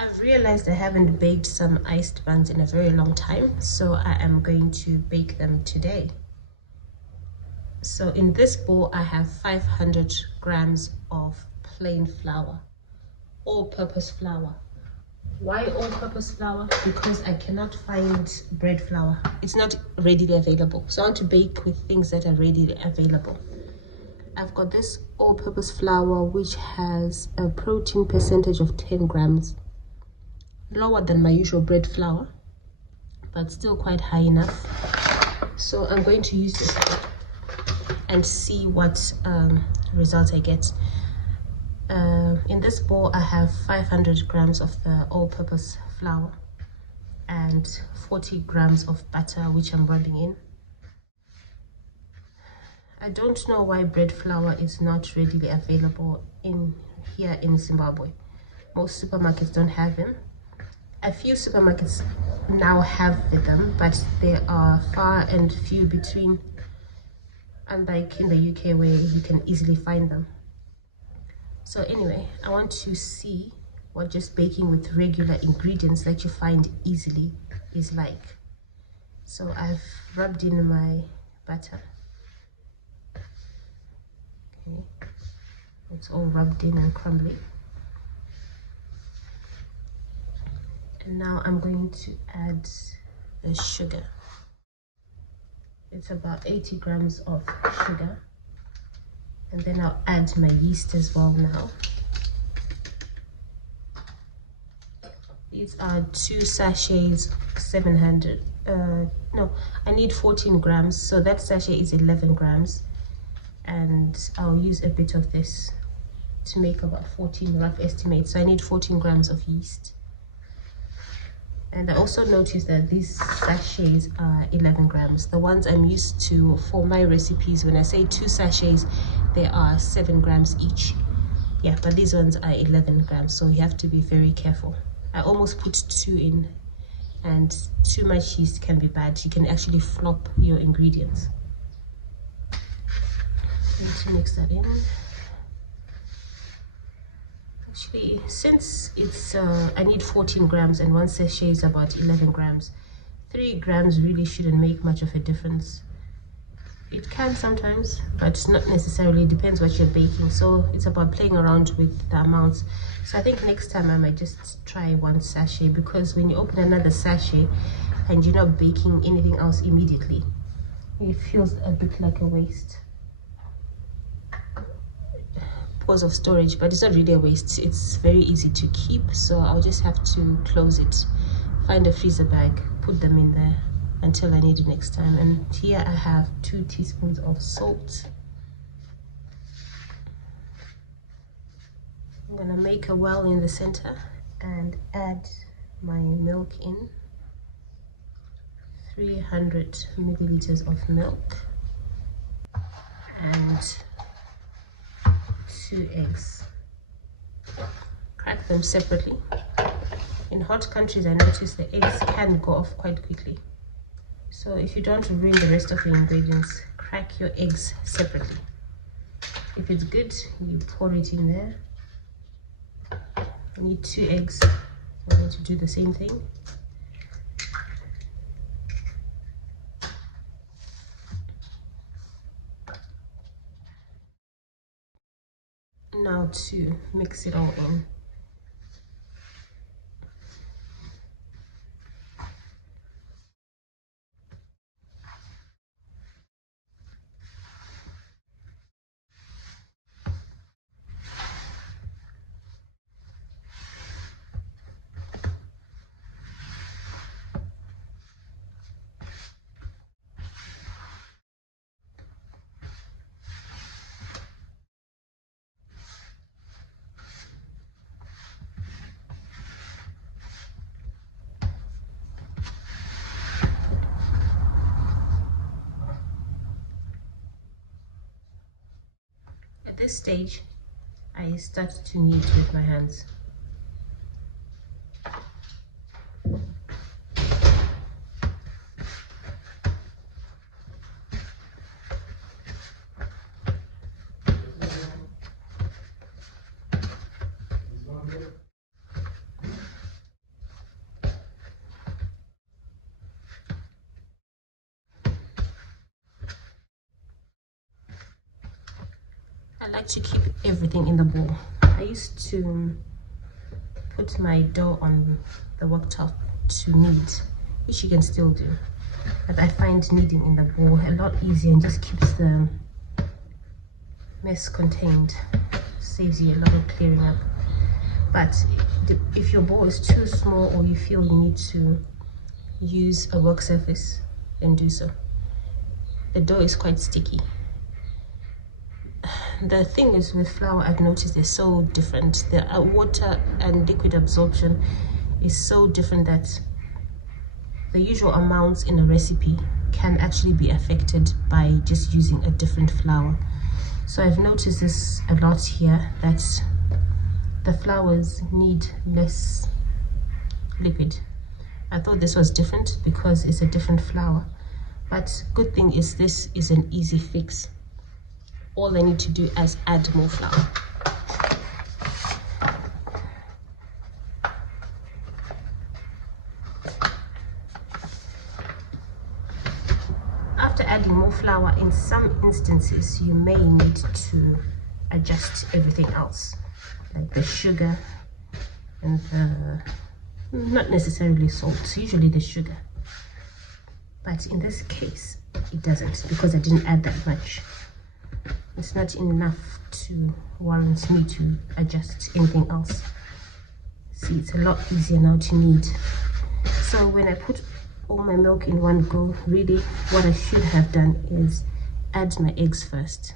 I've realized I haven't baked some iced buns in a very long time, so I am going to bake them today. So in this bowl, I have 500 grams of plain flour, all-purpose flour. Why all-purpose flour? Because I cannot find bread flour. It's not readily available. So I want to bake with things that are readily available. I've got this all-purpose flour which has a protein percentage of 10 grams. Lower than my usual bread flour, but still quite high enough. So I'm going to use this and see what result I get. In this bowl, I have 500 grams of the all-purpose flour and 40 grams of butter, which I'm rubbing in. I don't know why bread flour is not readily available here in Zimbabwe. Most supermarkets don't have them. A few supermarkets now have them, but they are far and few between, unlike in the UK where you can easily find them. So anyway, I want to see what just baking with regular ingredients that you find easily is like. So I've rubbed in my butter. Okay, it's all rubbed in and crumbly. And now I'm going to add the sugar. It's about 80 grams of sugar. And then I'll add my yeast as well now. These are 2 sachets, 700. No, I need 14 grams, so that sachet is 11 grams. And I'll use a bit of this to make about 14, rough estimate. So I need 14 grams of yeast. And I also noticed that these sachets are 11 grams. The ones I'm used to for my recipes, when I say 2 sachets, they are 7 grams each. Yeah, but these ones are 11 grams, so you have to be very careful. I almost put 2 in, and too much yeast can be bad. You can actually flop your ingredients. Need to mix that in. Actually, since it's I need 14 grams and 1 sachet is about 11 grams, 3 grams really shouldn't make much of a difference. It can sometimes, but not necessarily. It depends what you're baking. So it's about playing around with the amounts. So I think next time I might just try 1 sachet, because when you open another sachet and you're not baking anything else immediately, it feels a bit like a waste. Because of storage, but it's not really a waste. It's very easy to keep, so I'll just have to close it, find a freezer bag, put them in there until I need it next time. And here I have 2 teaspoons of salt. I'm gonna make a well in the center and add my milk in. 300 milliliters of milk and 2 eggs. Crack them separately. In hot countries, I notice the eggs can go off quite quickly. So if you don't ruin the rest of your ingredients, crack your eggs separately. If it's good, you pour it in there. I need 2 eggs. I'm going to do the same thing. Now to mix it all in. At this stage, I start to knead with my hands. I like to keep everything in the bowl. I used to put my dough on the worktop to knead, which you can still do, but I find kneading in the bowl a lot easier and just keeps the mess contained, saves you a lot of clearing up. But if your bowl is too small or you feel you need to use a work surface, then do so. The dough is quite sticky. The thing is with flour, I've noticed they're so different. The water and liquid absorption is so different that the usual amounts in a recipe can actually be affected by just using a different flour. So I've noticed this a lot here, that the flours need less liquid. I thought this was different because it's a different flour, but good thing is this is an easy fix. All I need to do is add more flour. After adding more flour, in some instances you may need to adjust everything else, like the sugar and the, not necessarily salt, usually the sugar, but in this case it doesn't, because I didn't add that much. It's not enough to warrant me to adjust anything else. See, it's a lot easier now to knead. So when I put all my milk in one go, really what I should have done is add my eggs first.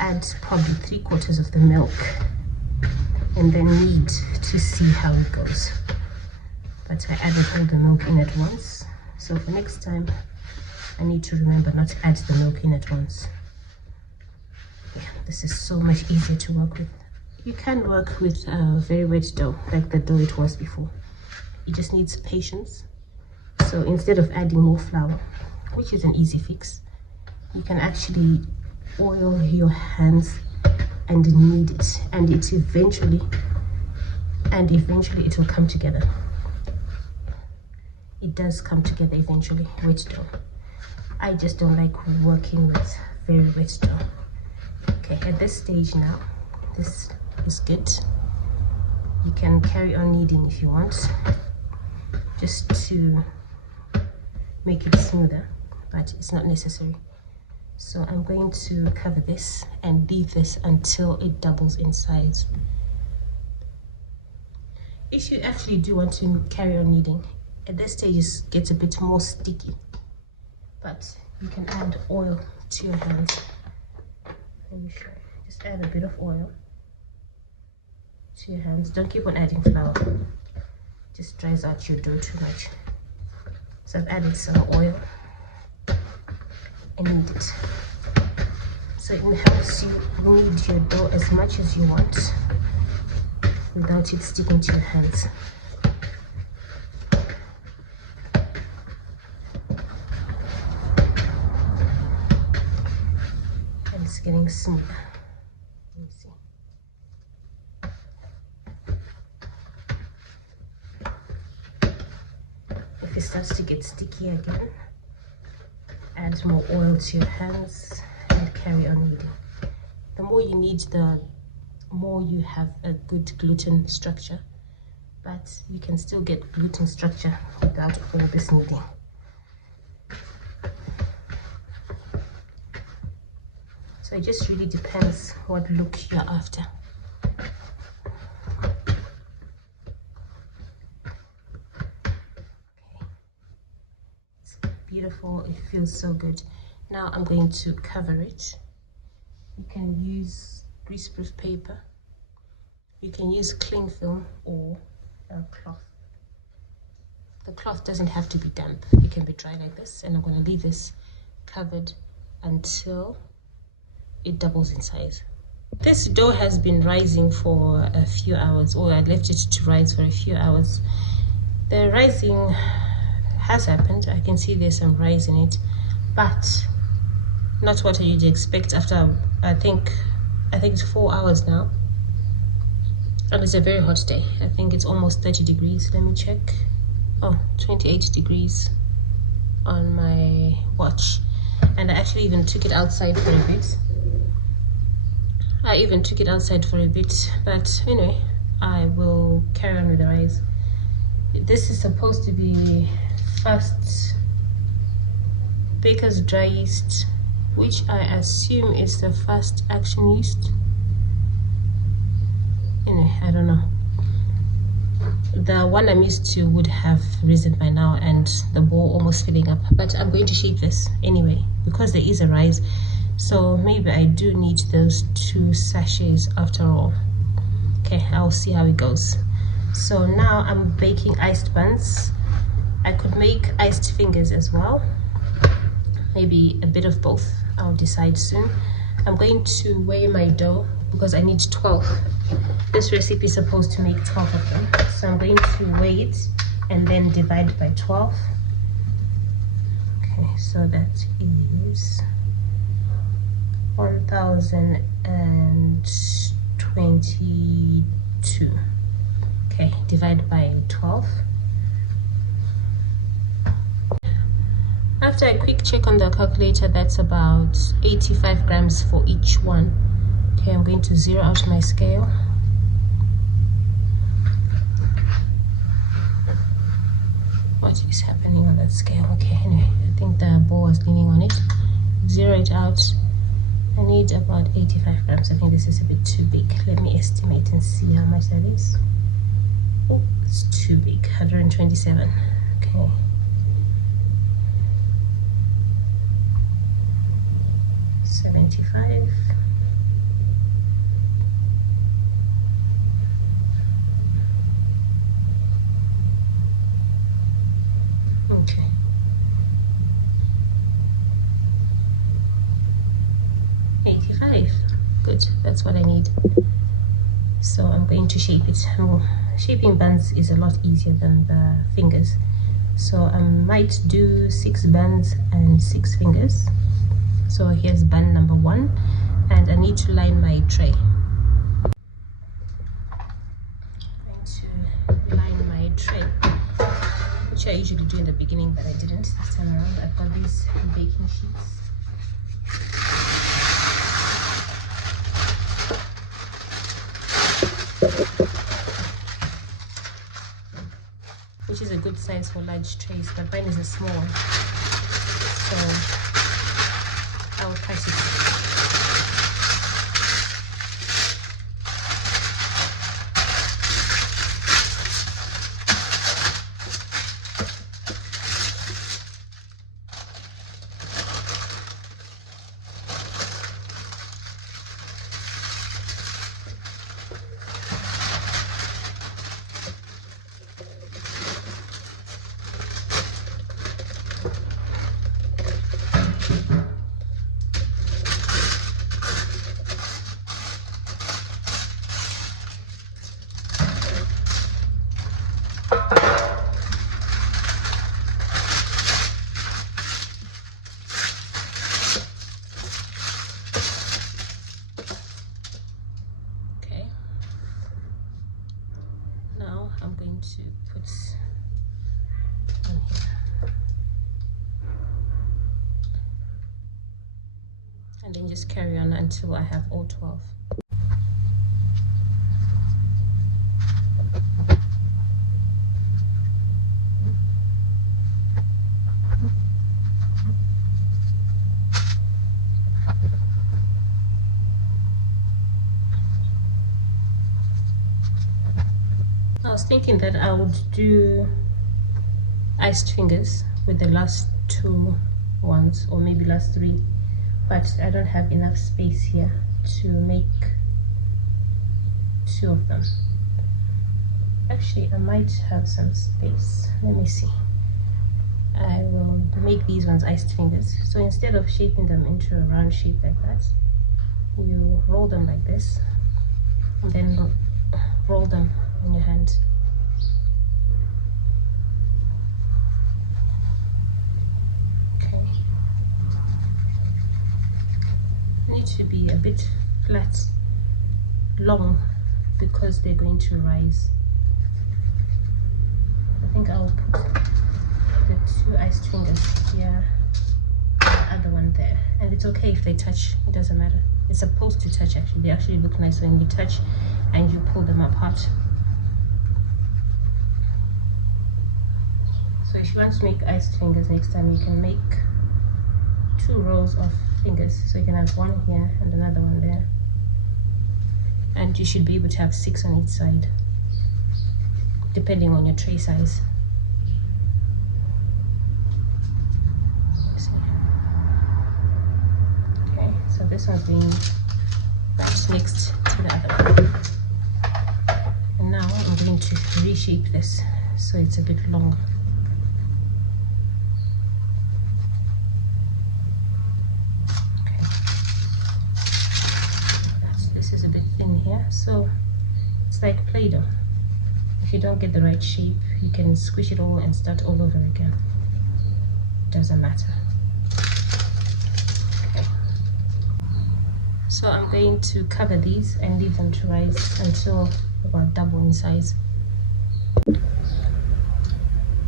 Add probably 3/4 of the milk and then knead to see how it goes. But I added all the milk in at once, so for next time I need to remember not to add the milk in at once. Yeah, this is so much easier to work with. You can work with very wet dough, like the dough it was before. It just needs patience. So instead of adding more flour, which is an easy fix, you can actually oil your hands and knead it, and eventually it will come together. It does come together eventually, wet dough. I just don't like working with very wet dough. Okay, at this stage now, this is good. You can carry on kneading if you want, just to make it smoother, but it's not necessary. So I'm going to cover this and leave this until it doubles in size. If you actually do want to carry on kneading, at this stage it gets a bit more sticky, but you can add oil to your hands. Let me show you. Just add a bit of oil to your hands. Don't keep on adding flour, just dries out your dough too much. So I've added some oil and knead it. So it helps you knead your dough as much as you want without it sticking to your hands. And it's getting smoother. Let me see. If it starts to get sticky again, add more oil to your hands and carry on kneading. The more you knead, the more you have a good gluten structure, but you can still get gluten structure without all this kneading. So it just really depends what look you're after. Beautiful, it feels so good. Now I'm going to cover it. You can use greaseproof paper, you can use cling film or a cloth. The cloth doesn't have to be damp, it can be dry like this, and I'm going to leave this covered until it doubles in size. This dough has been rising for a few hours, or I left it to rise for a few hours. The rising has happened. I can see there's some rise in it, but not what you'd expect after I think it's 4 hours now, and it's a very hot day. I think it's almost 30 degrees. Let me check. Oh, 28 degrees on my watch, and I actually even took it outside for a bit I even took it outside for a bit, but anyway, I will carry on with the rice. This is supposed to be fast baker's dry yeast, which I assume is the fast action yeast. Anyway, I don't know. The one I'm used to would have risen by now and the bowl almost filling up, but I'm going to shape this anyway because there is a rise, so maybe I do need those 2 sachets after all. Okay, I'll see how it goes. So now I'm baking iced buns. I could make iced fingers as well, maybe a bit of both. I'll decide soon. I'm going to weigh my dough because I need 12. This recipe is supposed to make 12 of them, so I'm going to weigh it and then divide by 12. Okay, so that is 1022. Okay, divide by 12. After a quick check on the calculator, that's about 85 grams for each one. Okay, I'm going to zero out my scale. What is happening on that scale? Okay, anyway, I think the ball was leaning on it. Zero it out. I need about 85 grams. I think this is a bit too big. Let me estimate and see how much that is. Oh, it's too big. 127. Okay. $75. Okay. $85. Good, that's what I need. So I'm going to shape it. Shaping buns is a lot easier than the fingers. So I might do 6 buns and 6 fingers. So here's bun number 1, and I need to line my tray. I'm going to line my tray, which I usually do in the beginning, but I didn't this time around. I've got these baking sheets. Which is a good size for large trays, but mine is a small one. So I'll cut it. I'm going to put on here and then just carry on until I have all 12. I was thinking that I would do iced fingers with the last 2 ones, or maybe last 3, but I don't have enough space here to make 2 of them. Actually, I might have some space. Let me see. I will make these ones iced fingers. So instead of shaping them into a round shape like that, you roll them like this and then roll them in your hand. Okay. They need to be a bit flat, long, because they're going to rise. I think I'll put the 2 iced fingers here, the other one there. And it's okay if they touch, it doesn't matter. It's supposed to touch actually. They actually look nice when you touch and you pull them apart. So if you want to make iced fingers next time, you can make 2 rows of fingers. So you can have one here and another one there. And you should be able to have 6 on each side, depending on your tray size. Okay, so this one's being wrapped next to the other one. And now I'm going to reshape this so it's a bit longer. So it's like Play-Doh. If you don't get the right shape, you can squish it all and start all over again. Doesn't matter. Okay. So I'm going to cover these and leave them to rise until about double in size.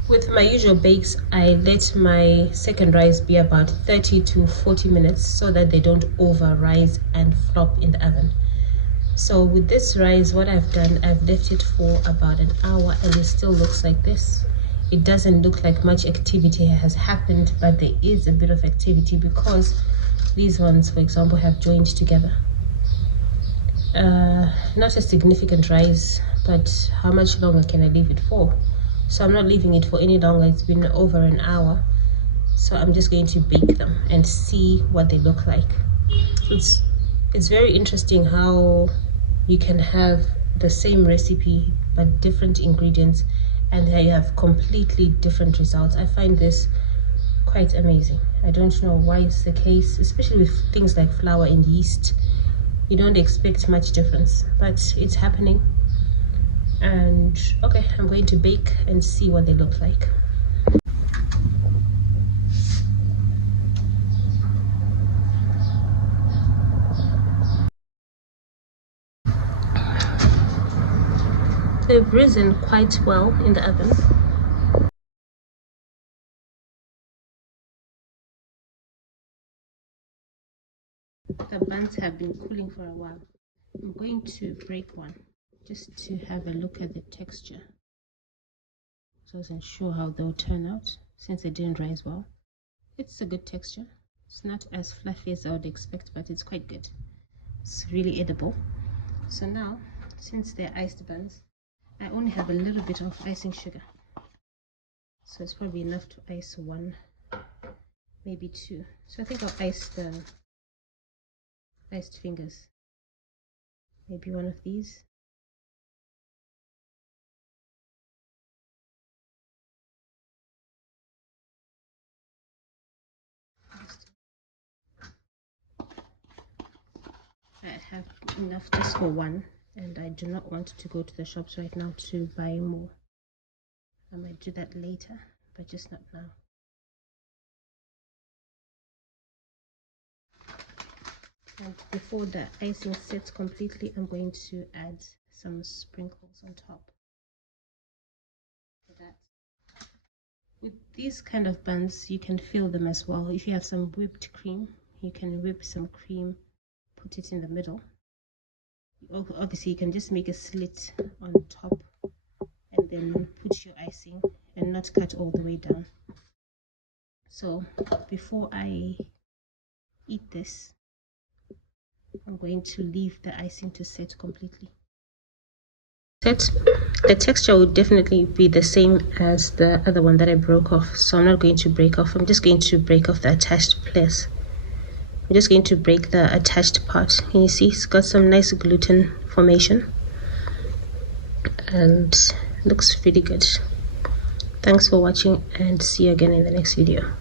With my usual bakes, I let my second rise be about 30 to 40 minutes so that they don't over rise and flop in the oven. So with this rise, what I've done, I've left it for about an hour and it still looks like this. It doesn't look like much activity has happened, but there is a bit of activity because these ones, for example, have joined together. Not a significant rise, but how much longer can I leave it for? So I'm not leaving it for any longer. It's been over an hour. So I'm just going to bake them and see what they look like. It's very interesting how you can have the same recipe but different ingredients and you have completely different results. I find this quite amazing. I don't know why it's the case, especially with things like flour and yeast. You don't expect much difference, but it's happening. And okay, I'm going to bake and see what they look like. They've risen quite well in the oven. The buns have been cooling for a while. I'm going to break one just to have a look at the texture. So I wasn't sure how they'll turn out since they didn't rise well. It's a good texture. It's not as fluffy as I would expect, but it's quite good. It's really edible. So now, since they're iced buns, I only have a little bit of icing sugar. So it's probably enough to ice 1, maybe 2. So I think I'll ice the iced fingers. Maybe one of these. I have enough just for 1, and I do not want to go to the shops right now to buy more. I might do that later, but just not now. And before the icing sets completely, I'm going to add some sprinkles on top. For that. With these kind of buns, you can fill them as well. If you have some whipped cream, you can whip some cream, put it in the middle. Obviously, you can just make a slit on top and then put your icing and not cut all the way down. So before I eat this, I'm going to leave the icing to set completely. The texture will definitely be the same as the other one that I broke off, so I'm not going to break off. I'm just going to break off the attached place. I'm just going to break the attached part. Can you see it's got some nice gluten formation and looks really good. Thanks for watching and see you again in the next video.